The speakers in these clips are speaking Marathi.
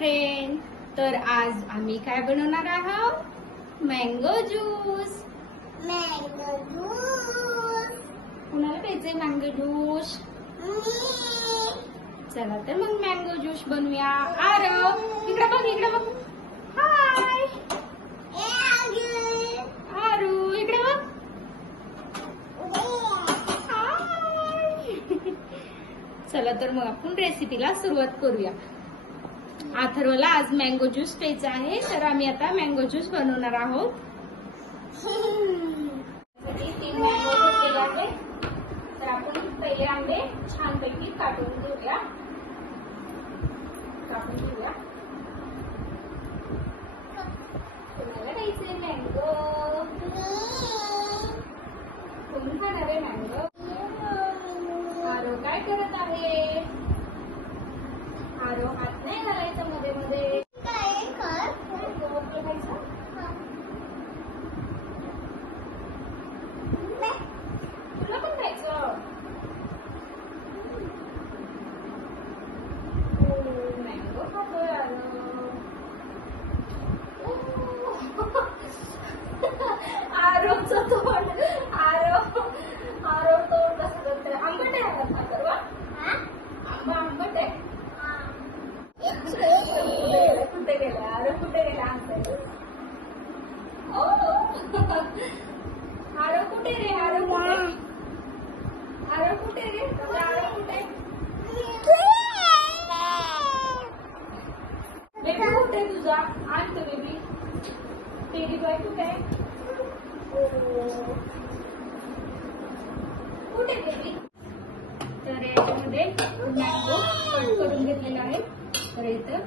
फ्रेंड, तर आज आम्ही काय बनवणार आहोत? Mango juice. Mango juice. कुणाला प्यायचंय मँगो ज्यूस? चला तर मग मँगो ज्यूस बनवूया. आरव इकडे बघ, इकडे बघ. हाय आरू, इकडे बघ. हाय. चला तर मग आपण रेसिपीला सुरुवात करूया. अथर्वला आज मँगो ज्यूस प्यायचा आहे, तर आम्ही आता मँगो ज्यूस बनवणार आहोत. 3 मँगो घेतलेले आहे, तर आपण पहिले आंबे छानपैकी काटून घेऊया. तुम्हाला द्यायचंय मँगो? तुम्ही खाणार आहे मँगो? आरो काय करत आहे? आरो हात नाही घालायचा मध्ये मध्ये. तुला पण खायचं? मँगो खातोय आरोचं तोंड. आरो तोंड कसं करतोय? आंबट आहे आता साखरवा. आंबट आहे. कुठे गेला आरो? कुठे गेला? आरो कुठे रे? आरो कुठे रे? आरो कुठे? बेबी कुठे तुझा? आणतो बेबी. बेबी बाय कुठे? कुठे बेबी? तर याच्यामध्ये मँगो कट करून घेतलेला आहे. तर इथं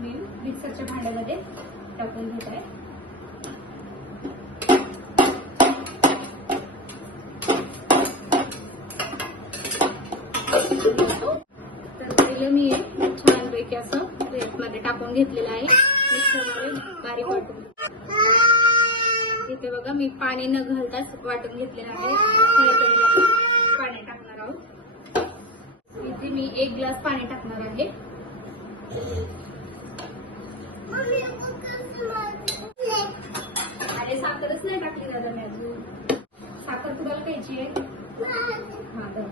मी मिक्सरच्या भांड्यामध्ये टाकून घेत आहे. तर पहिले मी छानपैकी असं प्लेटमध्ये टाकून घेतलेलं आहे. मिक्सरमध्ये बारीक वाटून. इथे बघा मी पाणी न घालताच वाटून घेतलेलं आहे. पाणी टाकणार आहोत. इथे मी 1 ग्लास पाणी टाकणार आहे. अरे साखरच नाही टाकली दादा मी अजून. साखर तुम्हाला खायची आहे? हा बरं.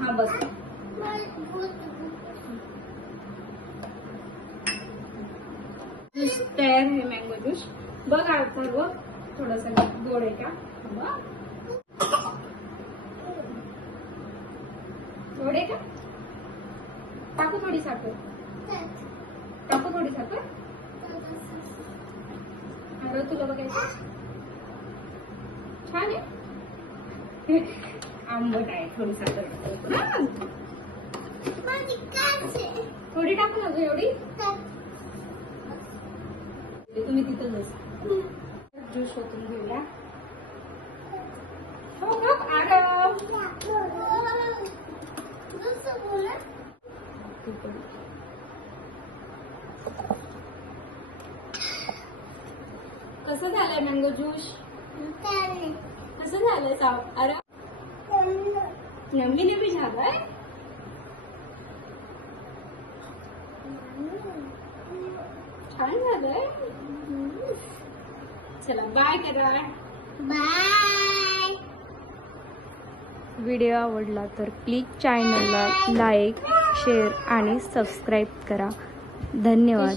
हा बस. ज्यूस तयार आहे. मँगो ज्यूस बघ सर्व थोडस गोड आहे का? गोड आहे का? टाकू थोडी साखर. अरे तुला बघायचं छान आहे. आंबट आहे. थोडी साखर थोडी टाकू ना एवढी. तुम्ही तिथं ज्यूस ओतून घेऊया. कसं झालंय मँगो ज्यूस? कसं झालंय साप? अरे नंबी झालंय. छान झालंय. चला बाय करा. बाय. व्हिडिओ आवडला तर प्लीज चॅनलला लाईक, शेअर आणि सबस्क्राईब करा. धन्यवाद.